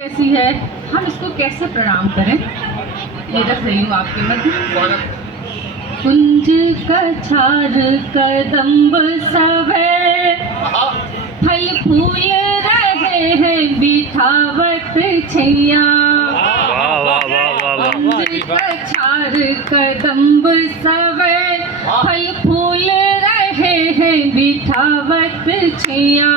कैसी है, हम इसको कैसे प्रणाम करें, ये रख रही हूँ आपके मध्य। कुंज कछार कदम्ब सवे, फल फूल रहे हैं बिठावत छैया। कुंज कछार कदम्ब सवे, फल फूल रहे हैं बिठावत छैया।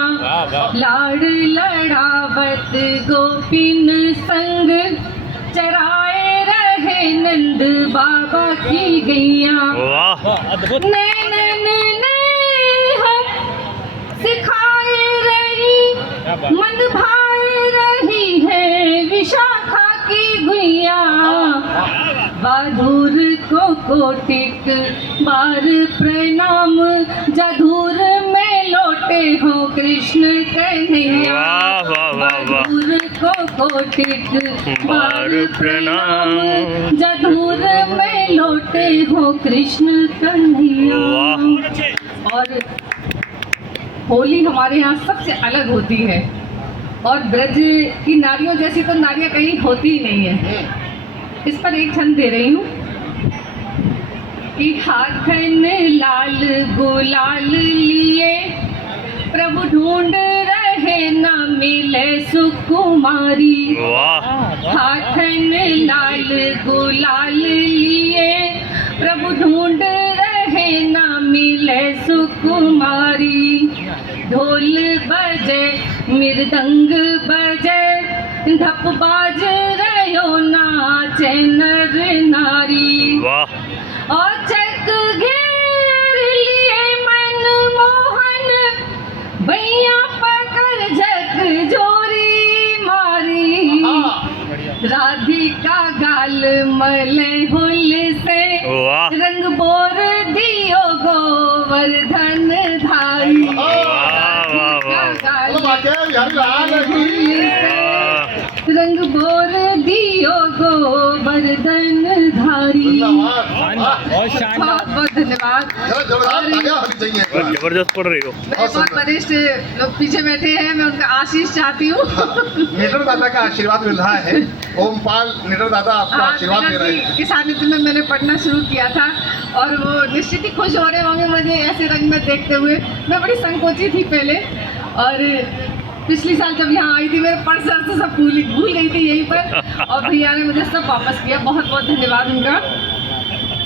लाड़ लड़ावत गोपिन संग, चराए रहे नंद बाबा की गैया। नैनन नेह सिखाए रही, मन भाए रही है विशाखा की गुइया। बहादुर को कोटिक बार प्रणाम, जादूर में लौटे हो कृष्ण कन्हैया। बहादुर को कोटिक बार प्रणाम, जादूर में लौटे हो कृष्ण कन्हैया। और होली हमारे यहाँ सबसे अलग होती है, और ब्रज की नारियों जैसी तो नारियाँ कहीं होती ही नहीं है। इस पर एक छंद दे रही हूँ कि हाथन लाल गुलाल लिए, प्रभु ढूंढ रहे न मिले सुकुमारी। हाथन लाल गुलाल लिए, प्रभु ढूंढ रहे न मिले सुकुमारी। ढोल बजे मृदंग बजे, धप बाज रहो नाचे नर नारी। और चक घेर लिए मन मोहन, भैया पकड़ झक जोरी मारी। राधिका गाल मले हुल से, रंग बोर दियो गोवर्धन धारी। रंग बोर दियो गोवर्धन धारी। बहुत बहुत धन्यवाद। जबरदस्त पढ़ रही हो। बहुत वरिष्ठ लोग पीछे बैठे हैं, मैं उनका आशीष चाहती हूँ। निडर दादा का आशीर्वाद मिल रहा है। ओमपाल निडर दादा आपको आशीर्वाद दे रहे हैं। के सानिध्य में मैंने पढ़ना शुरू किया था, और वो निश्चित ही खुश हो रहे होंगे मुझे ऐसे रंग में देखते हुए। मैं बड़ी संकोची थी पहले, और पिछली साल जब यहाँ आई थी मेरे पर्स तो सब भूल गई थी यहीं पर, और भैया ने मुझे सब वापस किया। बहुत बहुत धन्यवाद उनका।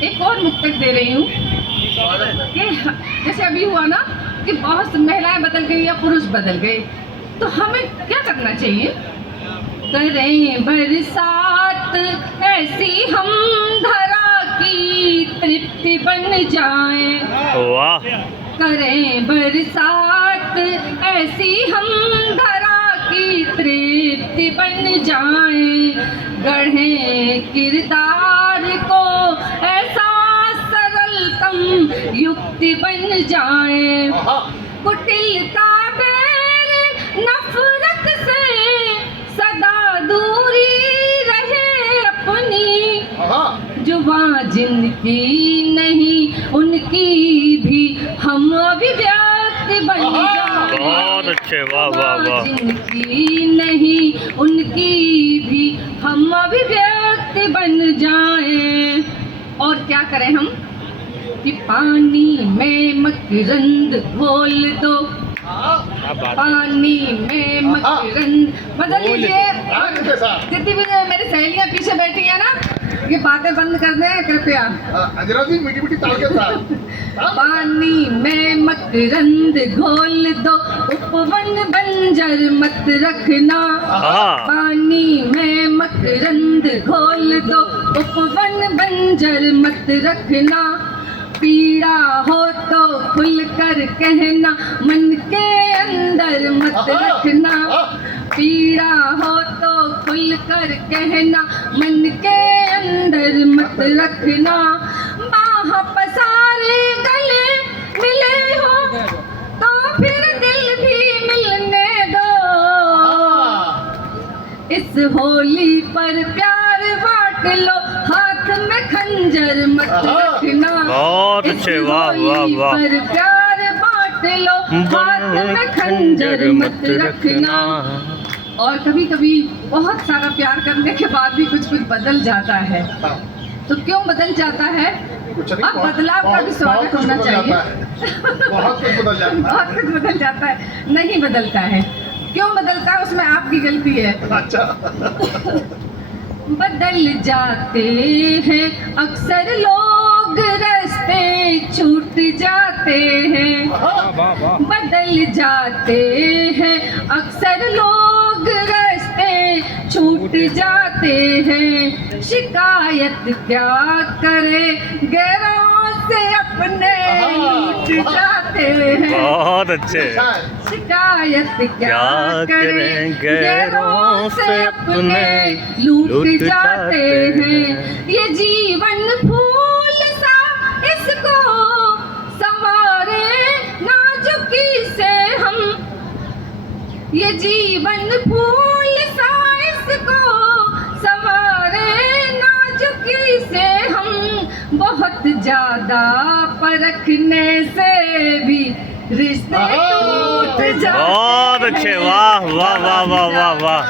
एक और मुक्तक दे रही हूँ कि जैसे अभी हुआ ना कि बहुत महिलाएं बदल गई या पुरुष बदल गए, तो हमें क्या करना चाहिए? करें बरसात ऐसी हम धरा की तृप्ति बन जाएं। करें बरसात ऐसी हम धरा की तृप्ति बन जाएं। गढ़ें किरदार को ऐसा सरलतम युक्ति बन जाएं। कुटिलता बैर नफरत से सदा दूरी रहे अपनी। जुबां जिनकी नहीं उनकी भी हम अभिव्यक्ति बन जाएं। बहुत अच्छे, वाह वाह वाह। जिनकी नहीं उनकी भी हम अभिव्यक्ति बन जाएं। और क्या करें हम कि पानी में मकरंद घोल दो, पानी में मकरंद बदल लीजिए। जितनी भी मेरी सहेलियां पीछे बैठी है ना, ये बातें बंद कर दें कृपया। मीठी मीठी ताल के साथ। पानी में मकरंद घोल दो, उपवन बंजर मत रखना। पानी में मकरंद घोल दो, उपवन बंजर मत रखना। पीड़ा हो तो खुल कर कहना, मन के अंदर मत रखना। पीड़ा हो तो खुल कर कहना, मन के अंदर मत रखना। बाह पसारे गले मिले हो तो फिर दिल भी मिलने दो। इस होली पर प्यार बांट लो, हाथ में खंजर मत रखना। बहुत अच्छे, वाह वाह वाह। पर प्यार बांट लो, हाथ में खंजर मत रखना। और कभी कभी बहुत सारा प्यार करने के बाद भी कुछ कुछ बदल जाता है। हाँ, तो क्यों बदल जाता है? कुछ नहीं, अब बदलाव का भी बहुत स्वागत कुछ होना बदल चाहिए। जाता है। बहुत कुछ बदल जाता बहुत कुछ बदल जाता है, नहीं बदलता है। क्यों बदलता है? उसमें आपकी गलती है। है। अच्छा, बदल जाते हैं अक्सर लोग, रास्ते छूट जाते हैं। हाँ, बदल जाते हैं अक्सर लोग, रास्ते छूट जाते हैं। शिकायत क्या करे, गैरों से अपने लूट जाते हैं। बहुत अच्छे। अच्छा है। शिकायत क्या क्या करें, करें, गैरों से अपने लूट जाते हैं। ये जीवन फूल सा, इसको संवारे नाजुकी से हम। ये जीवन फूल सा, इसको संवारे नाजुकी से हम। बहुत ज्यादा परखने से भी रिश्ते टूट जाते हैं। बहुत अच्छे, वाह वाह वाह वाह वाह वाह।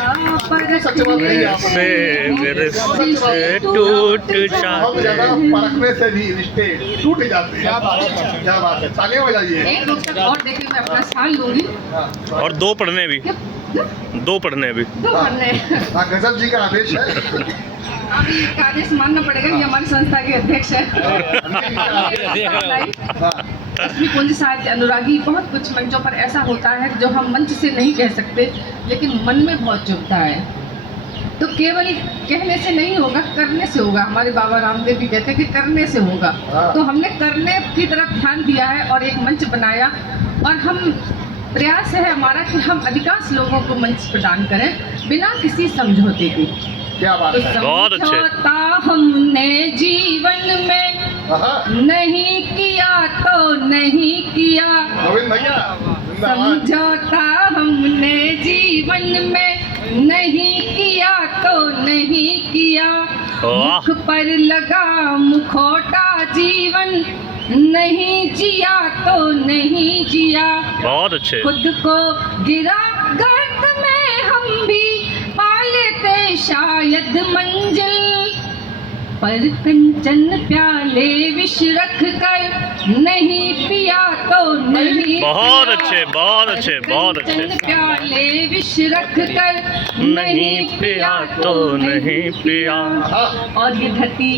सच बात कही आपने। से रिश्ते टूट बहुत ज्यादा जाते हैं। परखने से भी रिश्ते टूट जाते हैं। क्या बात है, तालियां बजाइए। एक रूप तक और देखिए, मैं अपना शाल लूंगी। हाँ, और दो पढ़ने भी, दो पढ़ने भी। दो करने हाँ, गजल जी का आदेश है। अभी एक आदेश मानना पड़ेगा, ये हमारी संस्था के अध्यक्ष है। हाँ, लक्ष्मी कुंज साहित्य अनुरागी। बहुत कुछ मंचों पर ऐसा होता है जो हम मंच से नहीं कह सकते, लेकिन मन में बहुत चुभता है। तो केवल कहने से नहीं होगा, करने से होगा। हमारे बाबा रामदेव भी कहते हैं कि करने से होगा। हाँ। तो हमने करने की तरफ ध्यान दिया है और एक मंच बनाया, और हम प्रयास है हमारा कि हम अधिकांश लोगों को मंच प्रदान करें बिना किसी समझौते के। क्या बात तो है। बहुत अच्छे। समझौता हमने जीवन में हाँ, नहीं किया तो नहीं किया। गोविंद भैया जिंदाबाद। समझौता हमने जीवन में नहीं किया तो नहीं किया। वाह। मुख पर लगा मुखौटा, जीवन नहीं जिया तो नहीं जिया। बहुत अच्छे। खुद को गिरा गर्त में हम भी पा लेते शायद मंजिल, पर कंचन प्याले विष रख कर नहीं पिया तो नहीं पिया। बहुत अच्छे, बहुत अच्छे, बहुत अच्छे। कंचन प्याले विष रख कर नहीं पिया तो नहीं पिया। हाँ, और ये धरती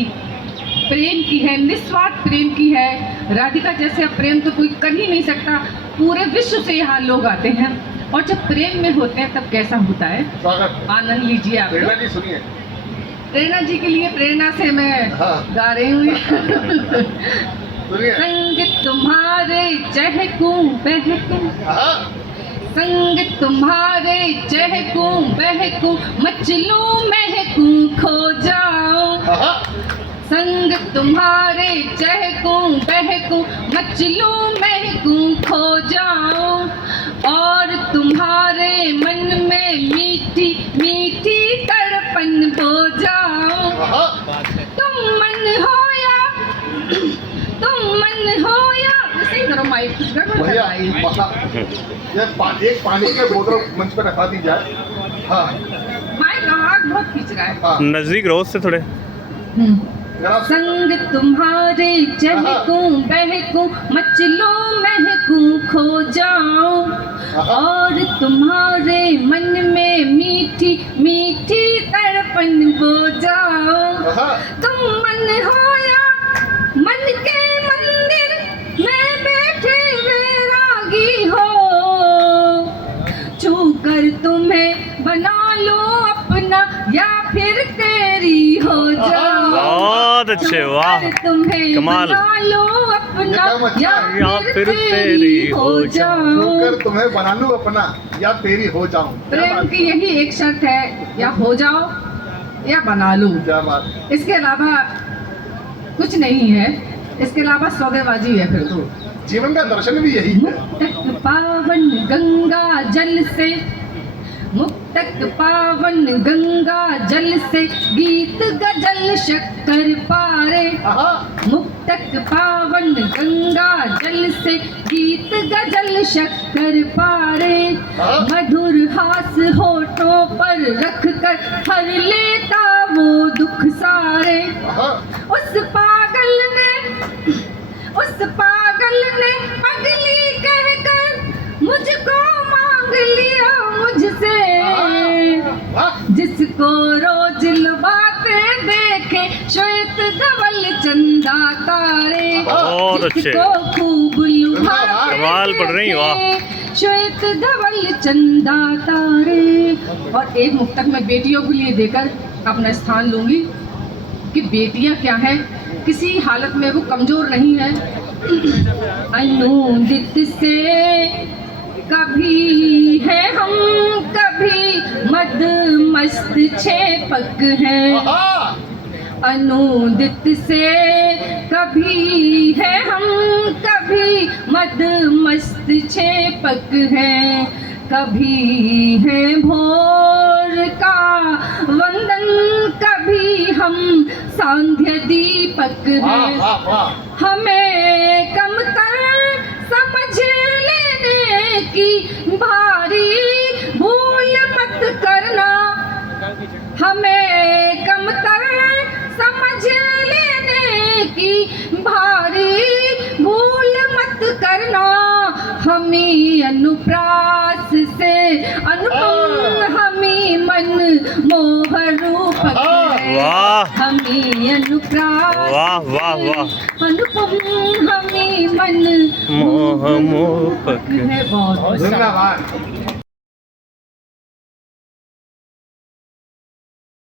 प्रेम की है, निस्वार्थ प्रेम की है। राधिका जैसे प्रेम तो कोई कर ही नहीं सकता। पूरे विश्व से यहाँ लोग आते हैं, और जब प्रेम में होते हैं तब कैसा होता है। स्वागत। आनंद लीजिए आप प्रेरणा लोग। जी सुनिए। प्रेरणा जी के लिए प्रेरणा से मैं हाँ। गा रही हूँ। सुनिए। संग तुम्हारे चहकूं बहकूं, हाँ, संग तुम्हारे चहकूं बहकूं, मचलूं महकूं खो जाऊं। हाँ, संग तुम्हारे चहकूं बहकूं, मचलूं महकूं खो जाऊं। और तुम्हारे मन में मीठी मीठी तड़पन बो जाऊं। हाँ, तुम मन हो या ऐसे ही करो, माइक कुछ गड़बड़ कर भैया रहा है। एक पानी के बोतल मंच पर रखा दी जाए। हाँ, माइक आवाज बहुत खींच रहा है। हाँ, नजदीक रहो उससे थोड़े। जरा संग तुम्हारे चहकूं बहकूं, मचलूं महकूं खो जाऊं। और तुम्हारे मन में मीठी मीठी तड़पन बो जाऊं। हाँ, तुम मन हो या मन के मंदिर में बैठे वैरागी हो, छू कर तुम्हें बना लो अपना या फिर तेरी हो जाऊं। बहुत अच्छे, वाह। तुम्हें कमाल। बना लो अपना ये काम अच्छा है। या फिर तेरी हो जाऊं। होकर तुम्हें बना लूं अपना या तेरी हो जाऊं। क्या प्रेम बात की यही एक शर्त है, या हो जाओ या बना लूं। क्या बात। इसके अलावा कुछ नहीं है, इसके अलावा सौदेबाजी है। फिर तो जीवन का दर्शन भी यही है। मुक्तक पावन गंगा जल से, मुक्तक पावन गंगा जल से, गीत गजल शक्कर पारे। हाँ, मुक्तक पावन गंगा जल से, गीत गजल शक्कर पारे। हाँ। मधुर हास होठों कर लेता वो दुख सारे। हाँ, उस पागल ने पगली कहकर मुझको मांग लिया मुझसे। वाह, जिसको रोज लुभाते देखे श्वेत धवल चंदा तारे। बहुत अच्छे। जिसको खूब लुभाते कमाल पढ़ रही, वाह। देखे श्वेत धवल चंदा तारे। और एक मुक्तक मैं बेटियों के लिए देकर अपना स्थान लूंगी कि बेटियां क्या है, किसी हालत में वो कमजोर नहीं है। अनुदित से कभी है हम, कभी मद मस्त छेपक हैं। हाँ, अनुदित से कभी है हम, कभी मद मस्त छेपक हैं। कभी है भोर का वंदन, कभी हम सांध्य दीपक वाह, हैं। वाह, वाह। हमें कमतर समझ लेने की भारी भूल मत करना। हमें कमतर समझ लेने की भारी भूल मत करना। हमी अनुप्रास से अनुपम, हमी मन मोह रूपक है। वाह हमी अनुप्रास वाह वाह वाह। अनुपम, हमी मन मोह मोह पक है। बहुत धन्यवाद।